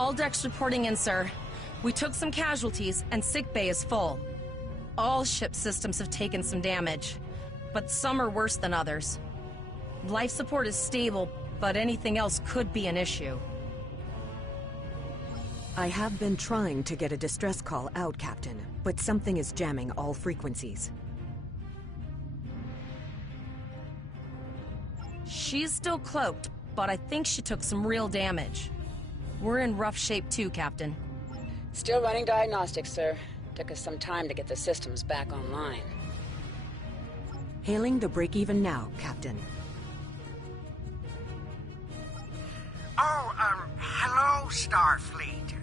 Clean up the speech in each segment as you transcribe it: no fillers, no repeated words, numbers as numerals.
All decks reporting in, sir. We took some casualties, and sickbay is full. All ship systems have taken some damage, but some are worse than others. Life support is stable, but anything else could be an issue. I have been trying to get a distress call out, Captain, but something is jamming all frequencies. She's still cloaked, but I think she took some real damage. We're in rough shape too, Captain. Still running diagnostics, sir. Took us some time to get the systems back online. Hailing the break-even now, Captain. Oh, hello, Starfleet.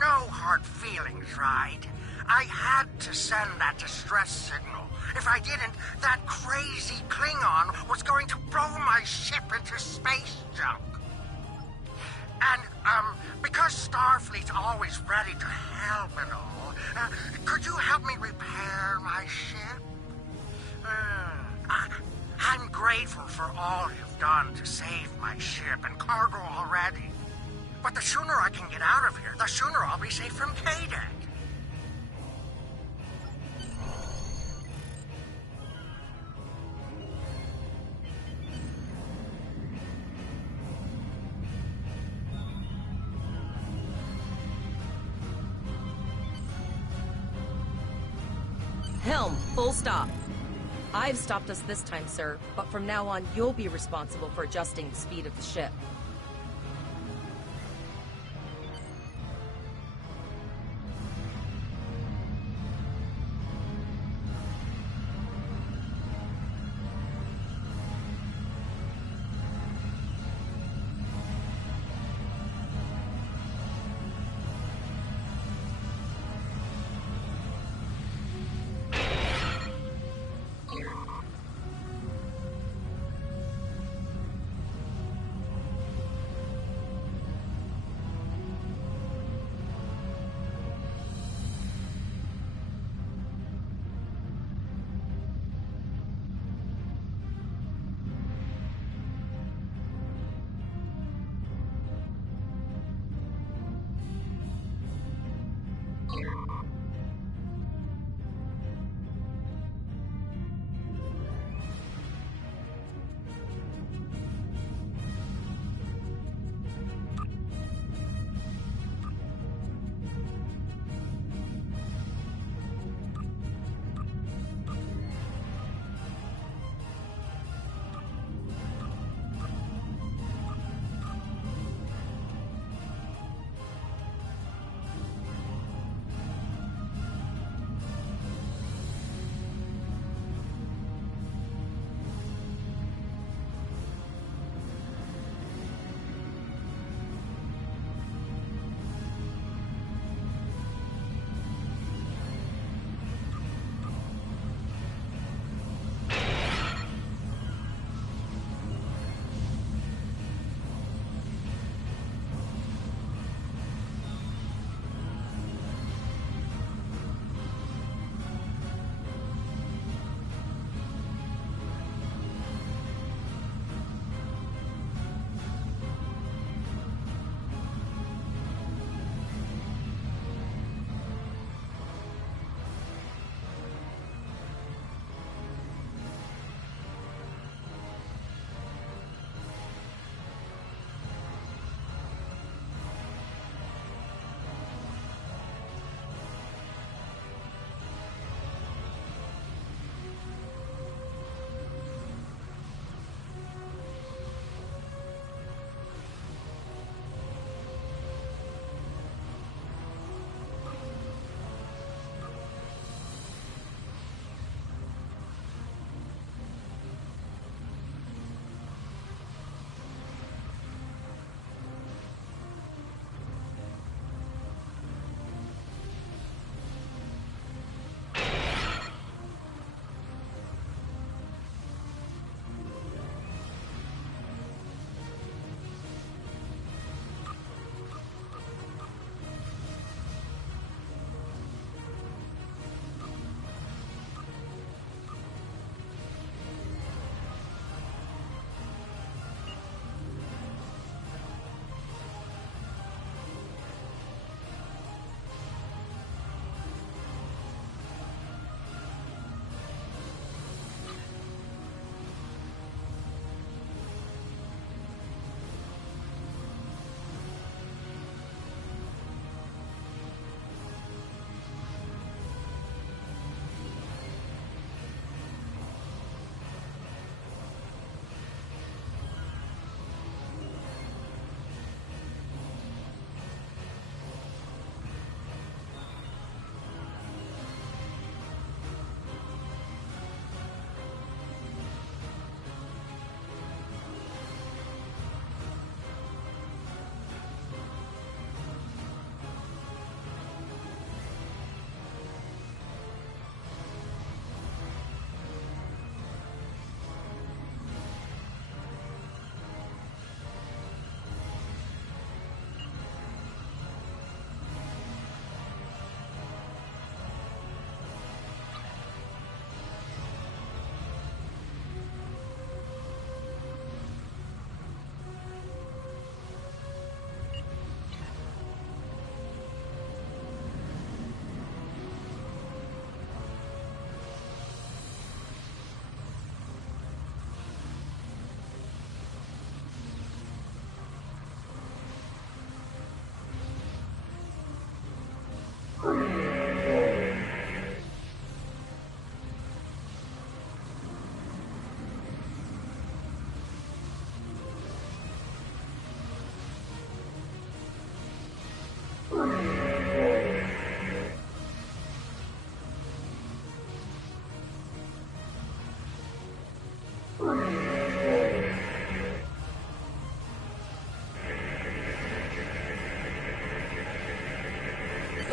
No hard feelings, right? I had to send that distress signal. If I didn't, that crazy Klingon was going to blow my ship into space junk. And, because Starfleet's always ready to help and all, could you help me repair my ship? I'm grateful for all you've done to save my ship and cargo already. But the sooner I can get out of here, the sooner I'll be safe from K-Deck. Helm, full stop. I've stopped us this time, sir, but from now on, you'll be responsible for adjusting the speed of the ship.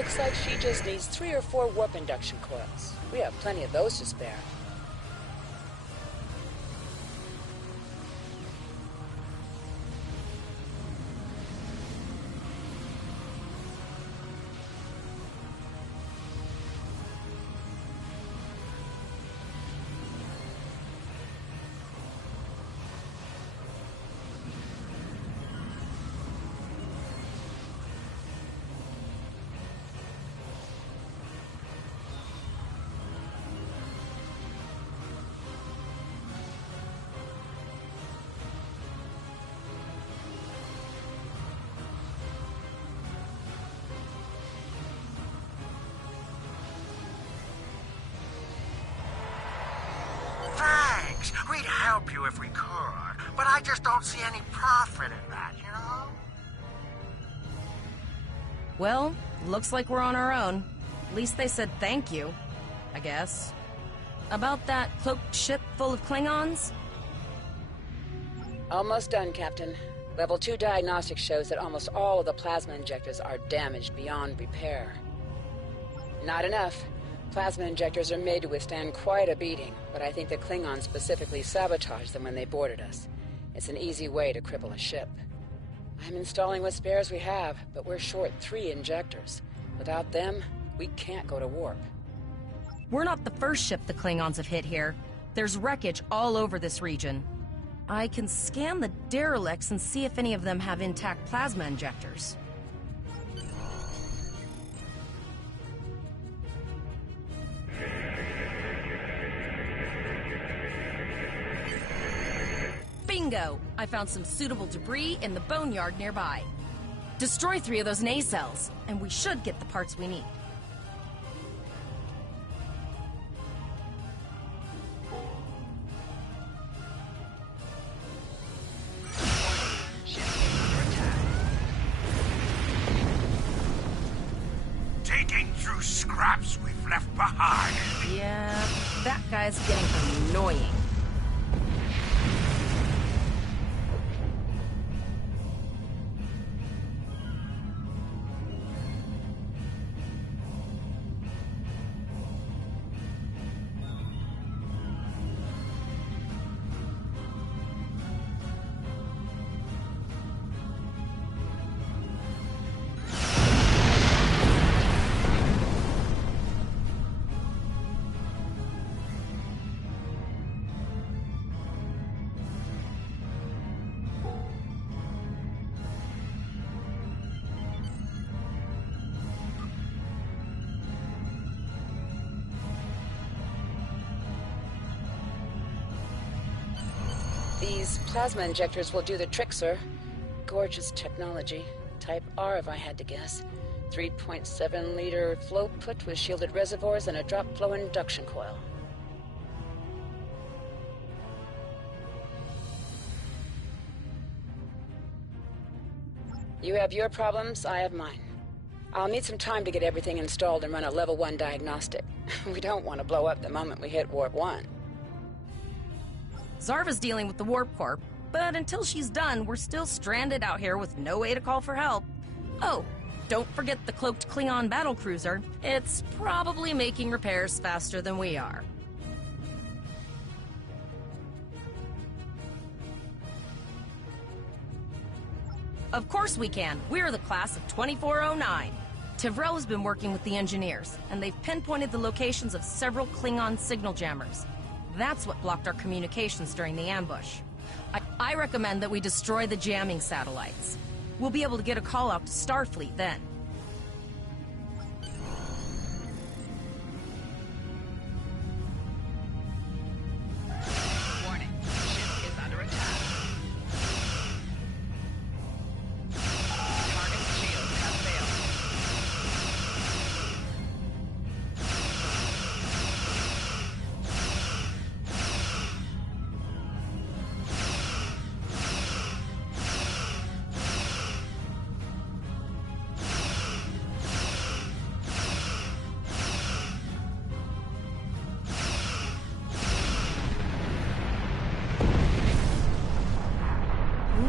Looks like she just needs 3 or 4 warp induction coils. We have plenty of those to spare. Thanks. We'd help you if we could, but I just don't see any profit in that, you know? Well, looks like we're on our own. At least they said thank you, I guess. About that cloaked ship full of Klingons? Almost done, Captain. Level 2 diagnostics shows that almost all of the plasma injectors are damaged beyond repair. Not enough. Plasma injectors are made to withstand quite a beating, but I think the Klingons specifically sabotaged them when they boarded us. It's an easy way to cripple a ship. I'm installing what spares we have, but we're short 3 injectors. Without them, we can't go to warp. We're not the first ship the Klingons have hit here. There's wreckage all over this region. I can scan the derelicts and see if any of them have intact plasma injectors. Bingo! I found some suitable debris in the boneyard nearby. Destroy 3 of those nacelles, and we should get the parts we need. Digging through scraps we've left behind. Yeah, that guy's getting annoying. These plasma injectors will do the trick, sir. Gorgeous technology. Type R, if I had to guess. 3.7-liter flow put with shielded reservoirs and a drop flow induction coil. You have your problems, I have mine. I'll need some time to get everything installed and run a level 1 diagnostic. We don't want to blow up the moment we hit Warp 1. Zarva's dealing with the Warp Corp, but until she's done, we're still stranded out here with no way to call for help. Oh, don't forget the cloaked Klingon battlecruiser. It's probably making repairs faster than we are. Of course we can. We're the class of 2409. Tivrel has been working with the engineers, and they've pinpointed the locations of several Klingon signal jammers. That's what blocked our communications during the ambush. I recommend that we destroy the jamming satellites. We'll be able to get a call out to Starfleet then. Warning, ship is under attack. Target shields have failed.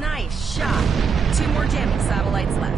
Nice shot. 2 more jamming satellites left.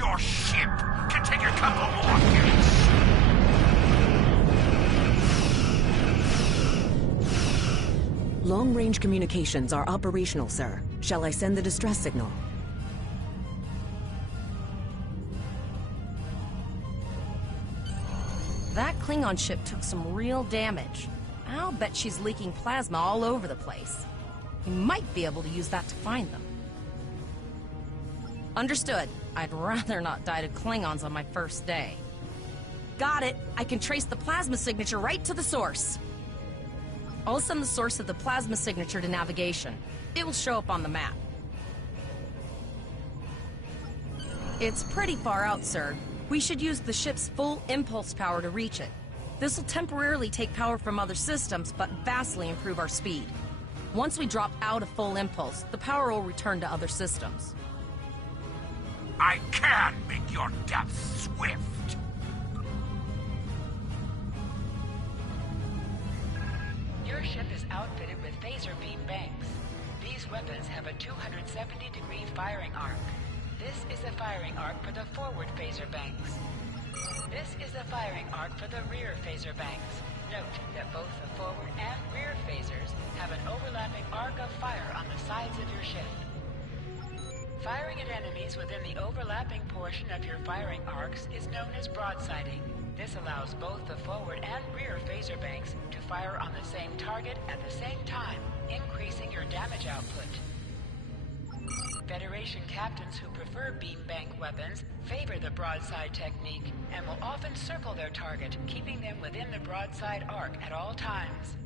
your ship can take a couple more hits. Long-range communications are operational, sir. Shall I send the distress signal? That Klingon ship took some real damage. I'll bet she's leaking plasma all over the place. We might be able to use that to find them. Understood. I'd rather not die to Klingons on my first day. Got it. I can trace the plasma signature right to the source. I'll send the source of the plasma signature to navigation. It will show up on the map. It's pretty far out, sir. We should use the ship's full impulse power to reach it. This will temporarily take power from other systems, but vastly improve our speed. Once we drop out of full impulse, the power will return to other systems. I can make your death swift. Your ship is outfitted with phaser beam banks. These weapons have a 270-degree firing arc. This is the firing arc for the forward phaser banks. This is the firing arc for the rear phaser banks. Note that both the forward and rear phasers have an overlapping arc of fire on the sides of your ship. Firing at enemies within the overlapping portion of your firing arcs is known as broadsiding. This allows both the forward and rear phaser banks to fire on the same target at the same time, increasing your damage output. Federation captains who prefer beam bank weapons favor the broadside technique and will often circle their target, keeping them within the broadside arc at all times.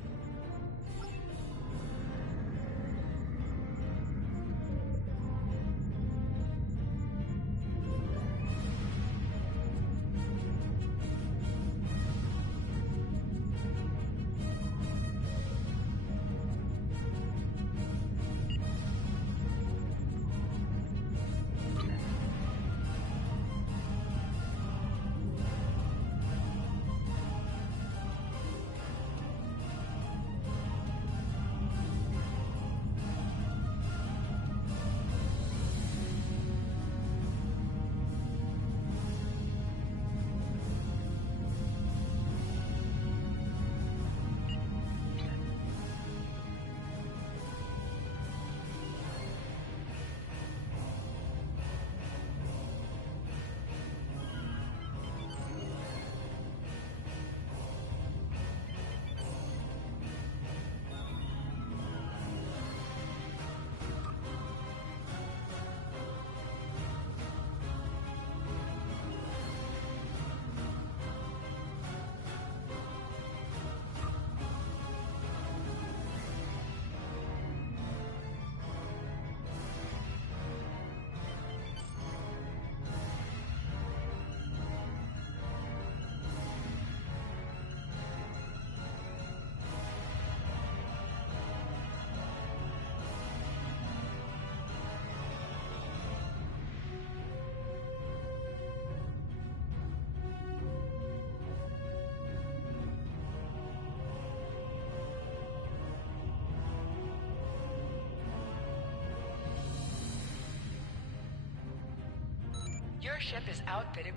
Your ship is outfitted.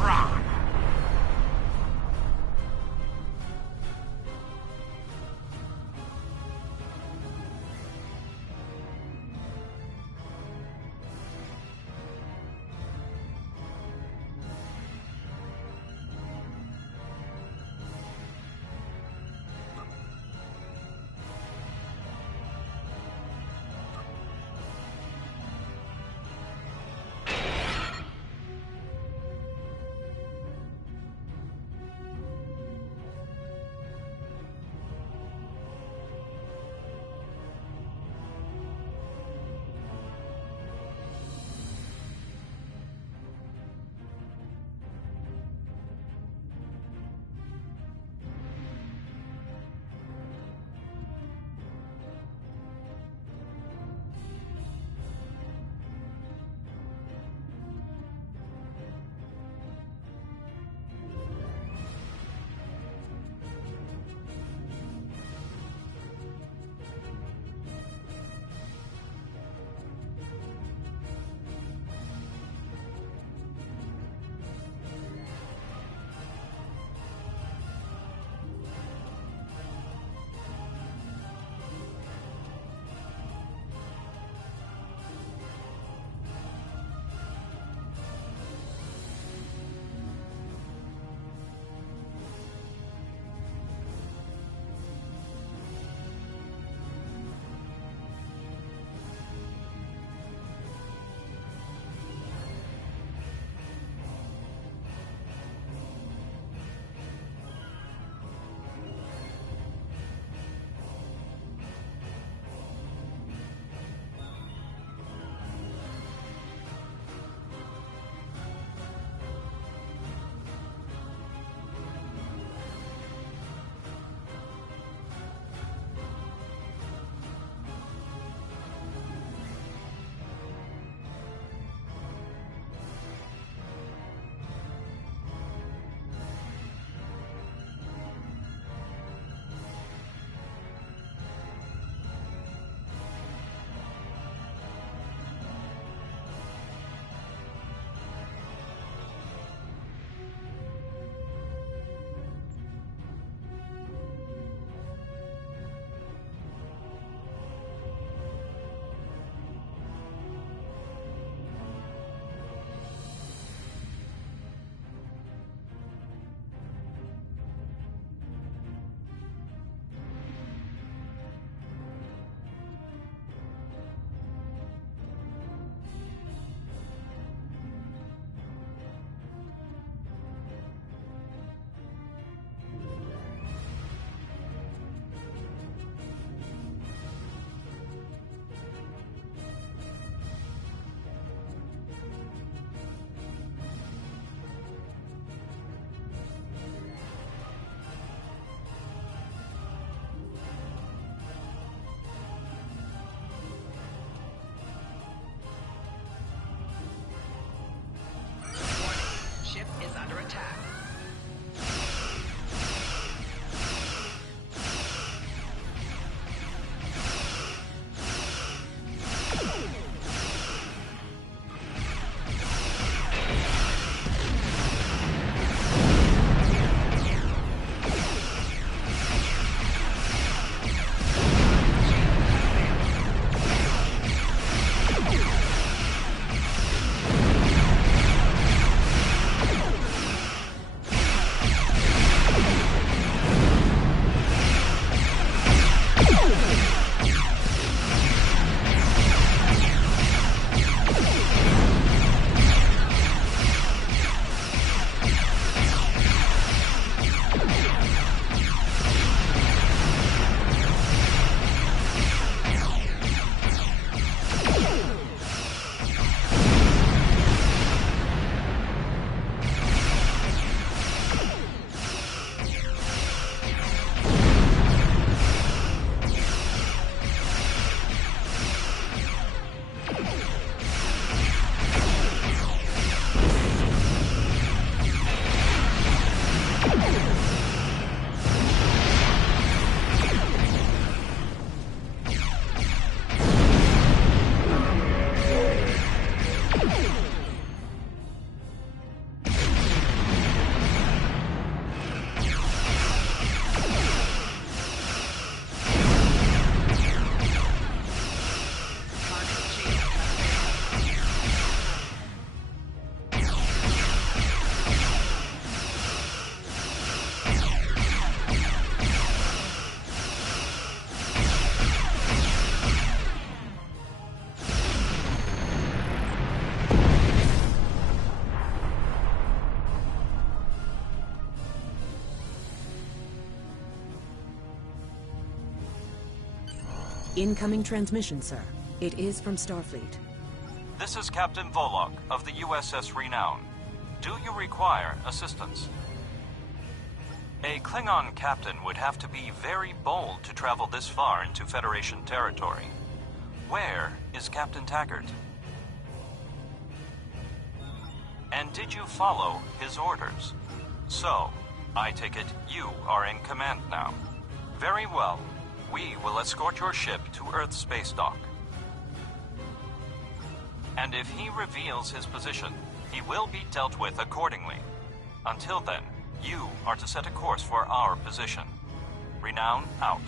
Wrong. Incoming transmission, sir. It is from Starfleet. This is Captain Volok of the USS Renown. Do you require assistance? A Klingon captain would have to be very bold to travel this far into Federation territory. Where is Captain Taggart? And did you follow his orders? So, I take it you are in command now. Very well. We will escort your ship to Earth space dock. And if he reveals his position, he will be dealt with accordingly. Until then, you are to set a course for our position. Renown out.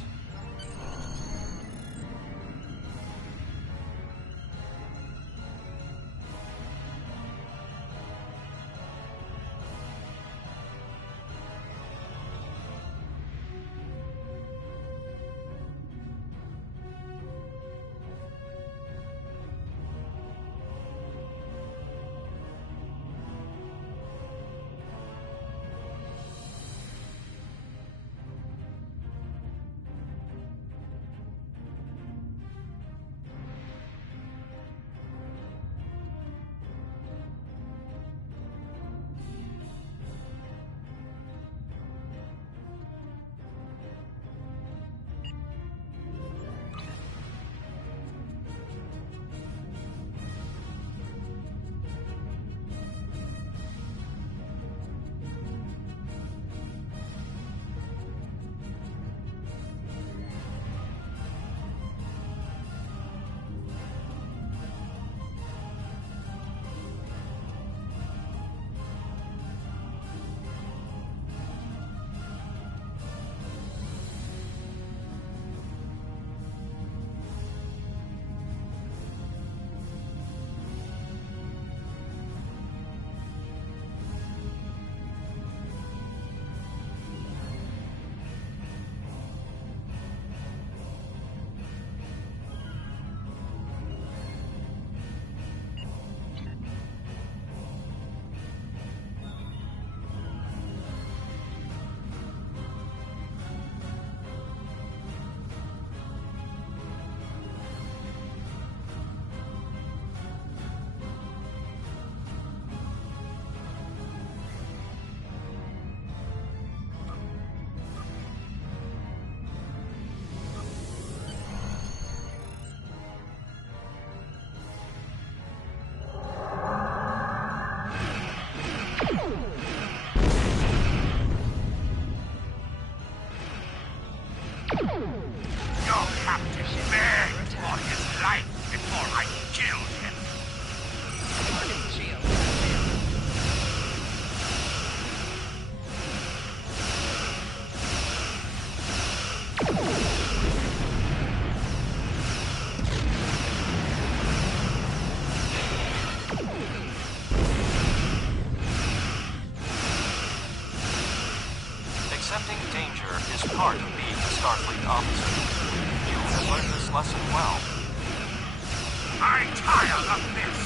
Your captain begged for his life before I killed him. Target shield active. Accepting danger is part of being a Starfleet officer. You have learned this lesson well. I'm tired of this.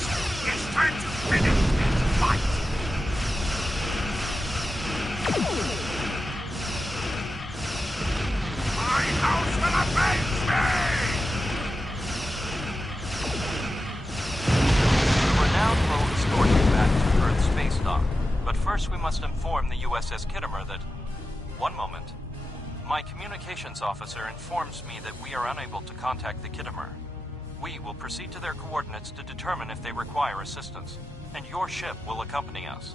It's time to finish this fight. My house will avenge me! The Renown will escort you back to Earth space dock. But first we must inform the USS Kittimer that... One moment. My communications officer informs me that we are unable to contact the Kittimer. We will proceed to their coordinates to determine if they require assistance, and your ship will accompany us.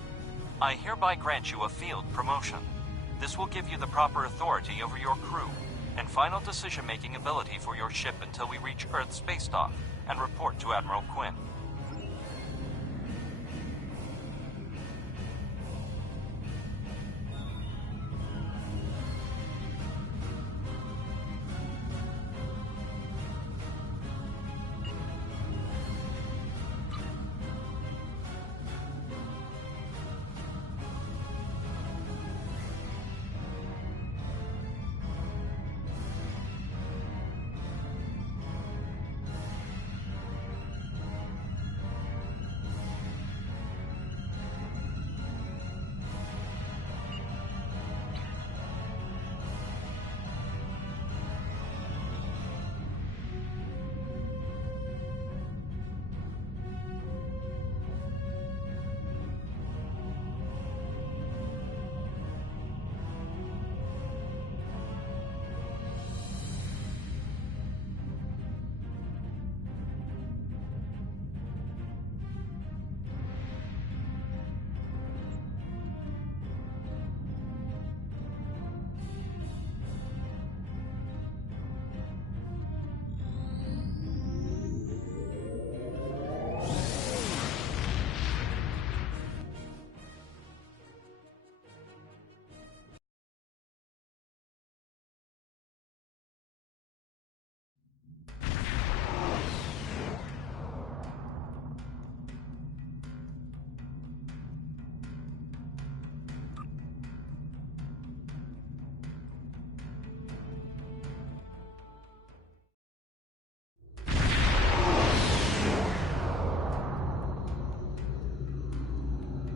I hereby grant you a field promotion. This will give you the proper authority over your crew, and final decision-making ability for your ship until we reach Earth space dock and report to Admiral Quinn.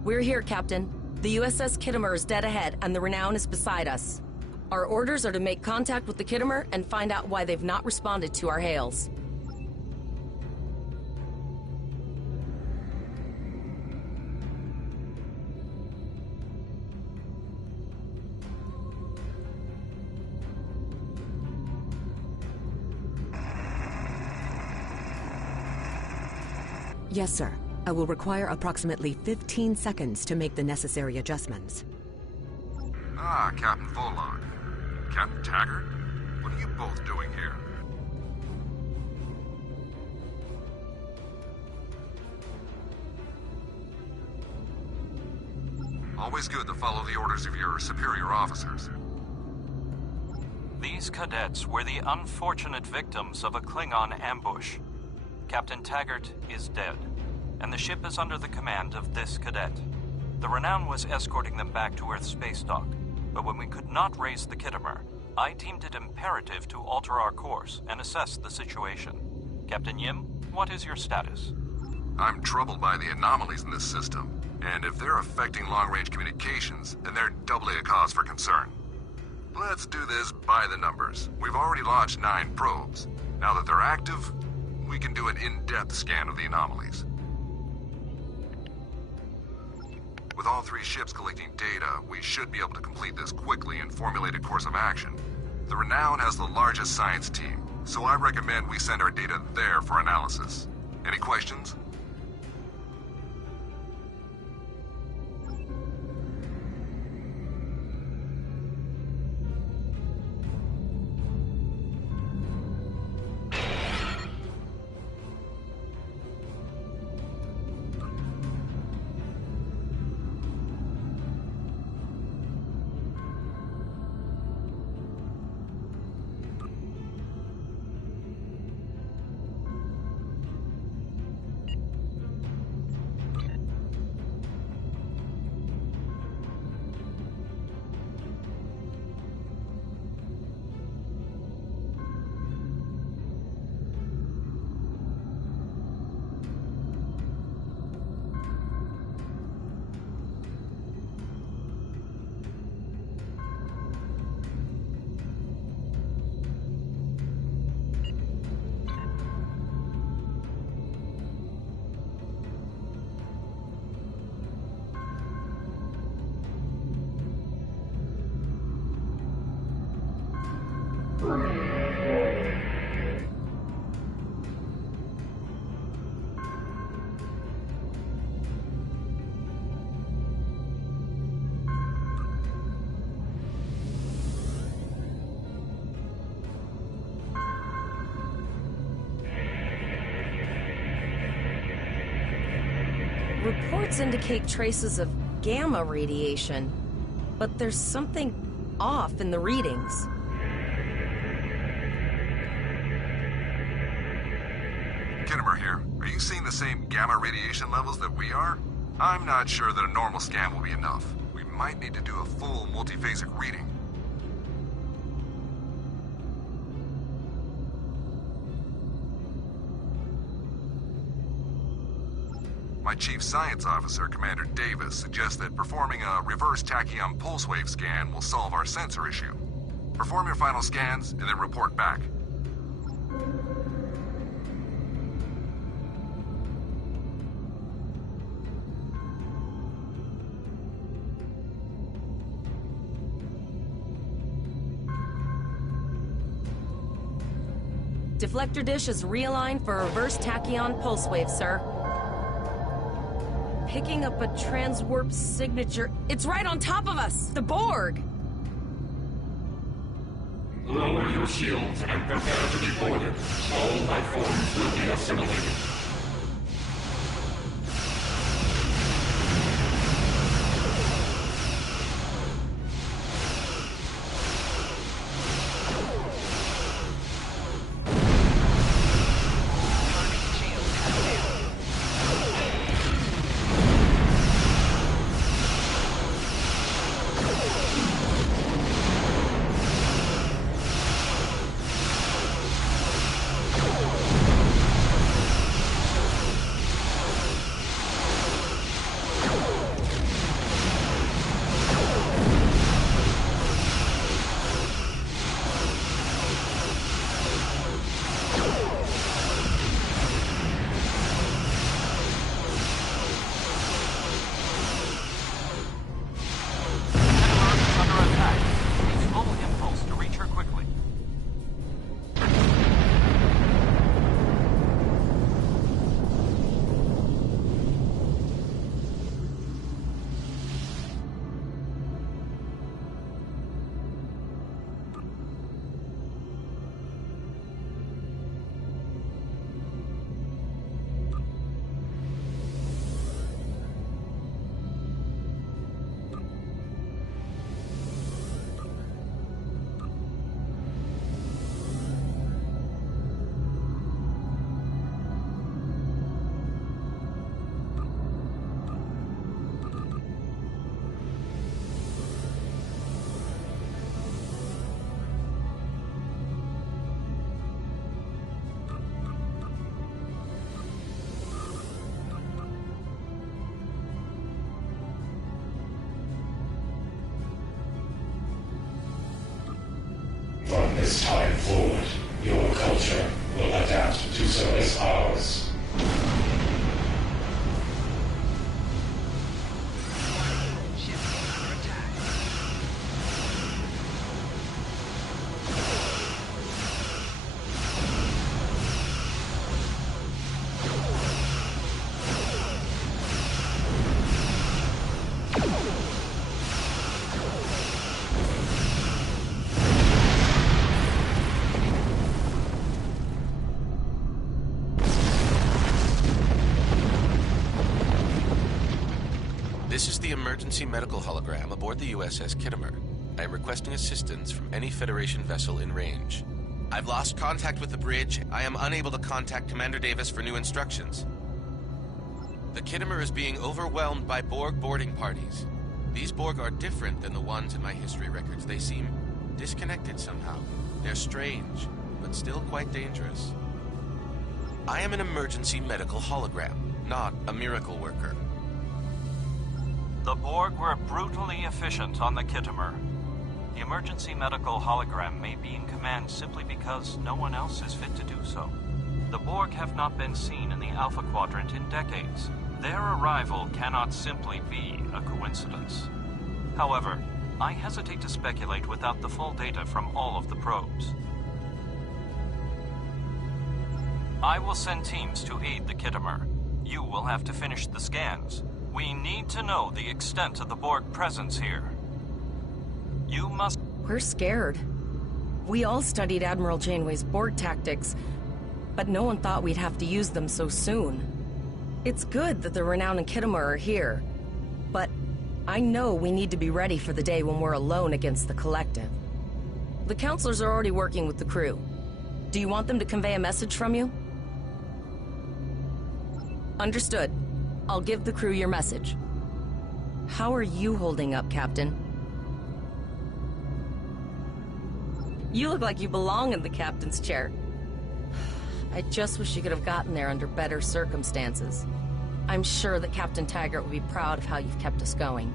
We're here, Captain. The USS Kittimer is dead ahead, and the Renown is beside us. Our orders are to make contact with the Kittimer and find out why they've not responded to our hails. Yes, sir. I will require approximately 15 seconds to make the necessary adjustments. Ah, Captain Volog. Captain Taggart? What are you both doing here? Always good to follow the orders of your superior officers. These cadets were the unfortunate victims of a Klingon ambush. Captain Taggart is dead, and the ship is under the command of this cadet. The Renown was escorting them back to Earth's space dock, but when we could not raise the Kittimer, I deemed it imperative to alter our course and assess the situation. Captain Yim, what is your status? I'm troubled by the anomalies in this system, and if they're affecting long-range communications, then they're doubly a cause for concern. Let's do this by the numbers. We've already launched 9 probes. Now that they're active, we can do an in-depth scan of the anomalies. With all 3 ships collecting data, we should be able to complete this quickly and formulate a course of action. The Renown has the largest science team, so I recommend we send our data there for analysis. Any questions? Reports indicate traces of gamma radiation, but there's something off in the readings. Kittimer here. Are you seeing the same gamma radiation levels that we are? I'm not sure that a normal scan will be enough. We might need to do a full multiphasic reading. My Chief Science Officer, Commander Davis, suggests that performing a reverse tachyon pulse wave scan will solve our sensor issue. Perform your final scans and then report back. Deflector dish is realigned for reverse tachyon pulse wave, sir. Picking up a transwarp signature. It's right on top of us! The Borg! Lower your shields and prepare to be boarded. All life forms will be assimilated. this time forward, your culture will adapt to service ours. Ship is under attack. This is the emergency medical hologram aboard the USS Kittimer. I am requesting assistance from any Federation vessel in range. I've lost contact with the bridge. I am unable to contact Commander Davis for new instructions. The Kittimer is being overwhelmed by Borg boarding parties. These Borg are different than the ones in my history records. They seem disconnected somehow. They're strange, but still quite dangerous. I am an emergency medical hologram, not a miracle worker. The Borg were brutally efficient on the Kittimer. The emergency medical hologram may be in command simply because no one else is fit to do so. The Borg have not been seen in the Alpha Quadrant in decades. Their arrival cannot simply be a coincidence. However, I hesitate to speculate without the full data from all of the probes. I will send teams to aid the Kittimer. You will have to finish the scans. We need to know the extent of the Borg presence here. You must... We're scared. We all studied Admiral Janeway's Borg tactics, but no one thought we'd have to use them so soon. It's good that the Renown and Kittimer are here, but I know we need to be ready for the day when we're alone against the Collective. The counselors are already working with the crew. Do you want them to convey a message from you? Understood. I'll give the crew your message. How are you holding up, Captain? You look like you belong in the captain's chair. I just wish you could have gotten there under better circumstances. I'm sure that Captain Taggart will be proud of how you've kept us going.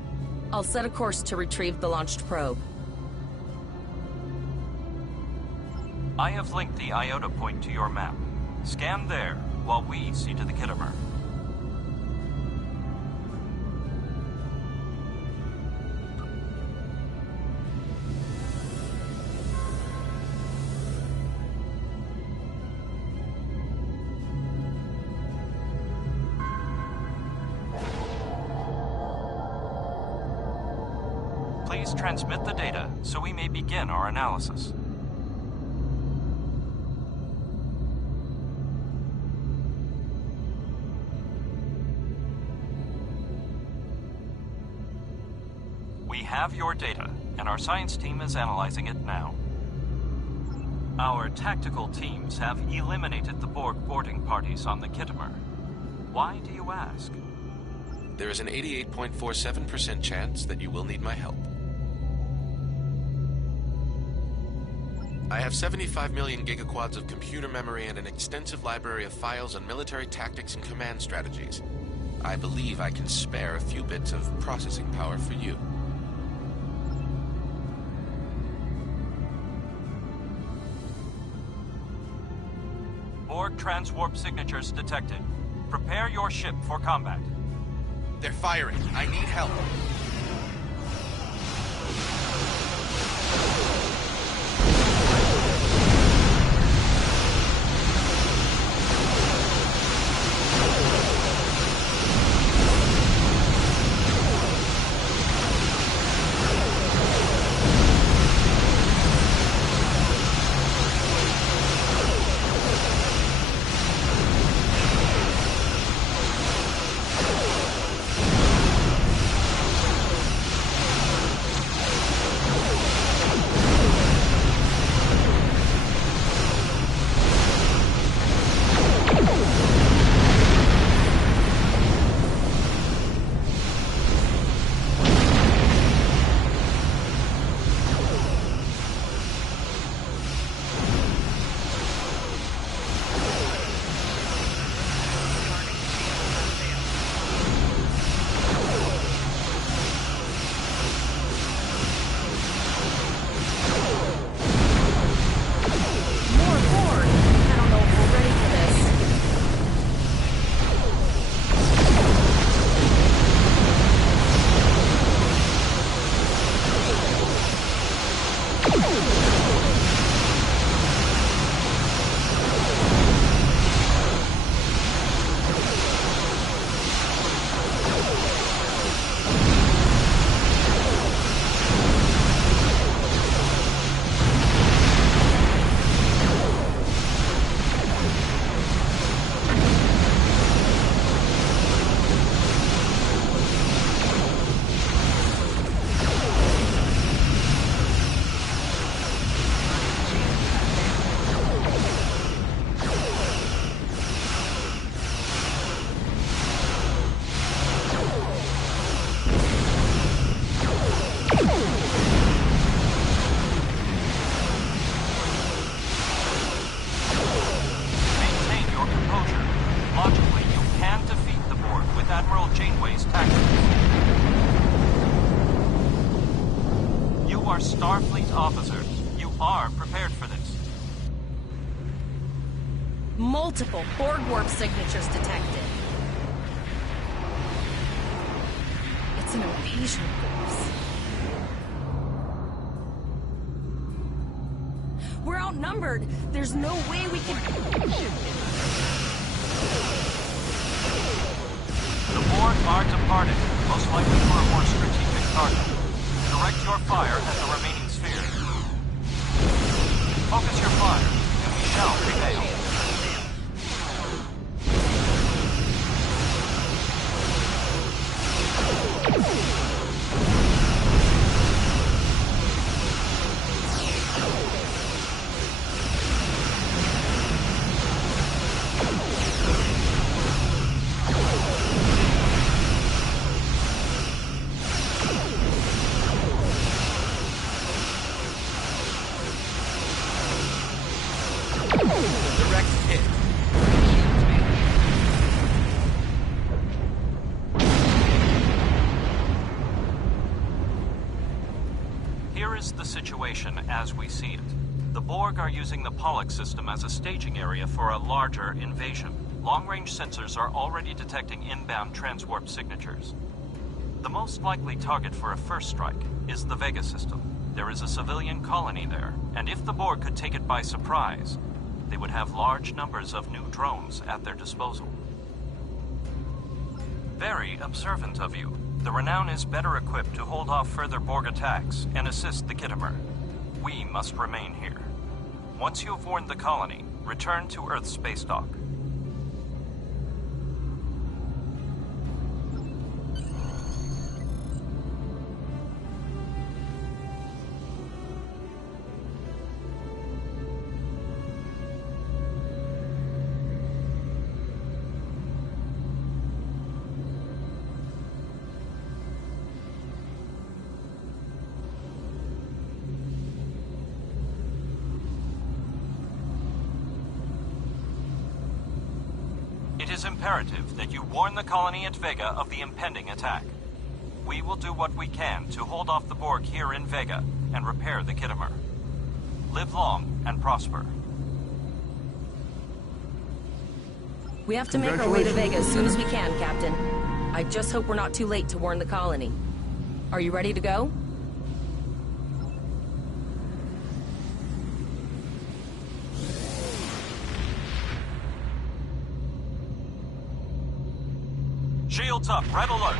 I'll set a course to retrieve the launched probe. I have linked the Iota point to your map. Scan there while we see to the Kittimer. Please transmit the data so we may begin our analysis. We have your data, and our science team is analyzing it now. Our tactical teams have eliminated the Borg boarding parties on the Kittimer. Why do you ask? There is an 88.47% chance that you will need my help. I have 75 million gigaquads of computer memory and an extensive library of files on military tactics and command strategies. I believe I can spare a few bits of processing power for you. Borg transwarp signatures detected. Prepare your ship for combat. They're firing. I need help. Janeway's tactics. You are Starfleet officers. You are prepared for this. Multiple Borg warp signatures detected. It's an invasion force. We're outnumbered. There's no way we can... The Borg are departing, most likely for a more strategic target. Direct your fire at the remaining sphere. Focus your fire, and we shall prevail. Direct hit. Here is the situation as we see it. The Borg are using the Pollux system as a staging area for a larger invasion. Long-range sensors are already detecting inbound transwarp signatures. The most likely target for a first strike is the Vega system. There is a civilian colony there, and if the Borg could take it by surprise, they would have large numbers of new drones at their disposal. Very observant of you. The Renown is better equipped to hold off further Borg attacks and assist the Khitomer. We must remain here. Once you have warned the colony, return to Earth's space dock. It is imperative that you warn the colony at Vega of the impending attack. We will do what we can to hold off the Borg here in Vega and repair the Khitomer. Live long and prosper. We have to make our way to Vega as soon as we can, Captain. I just hope we're not too late to warn the colony. Are you ready to go? Shields up, red alert.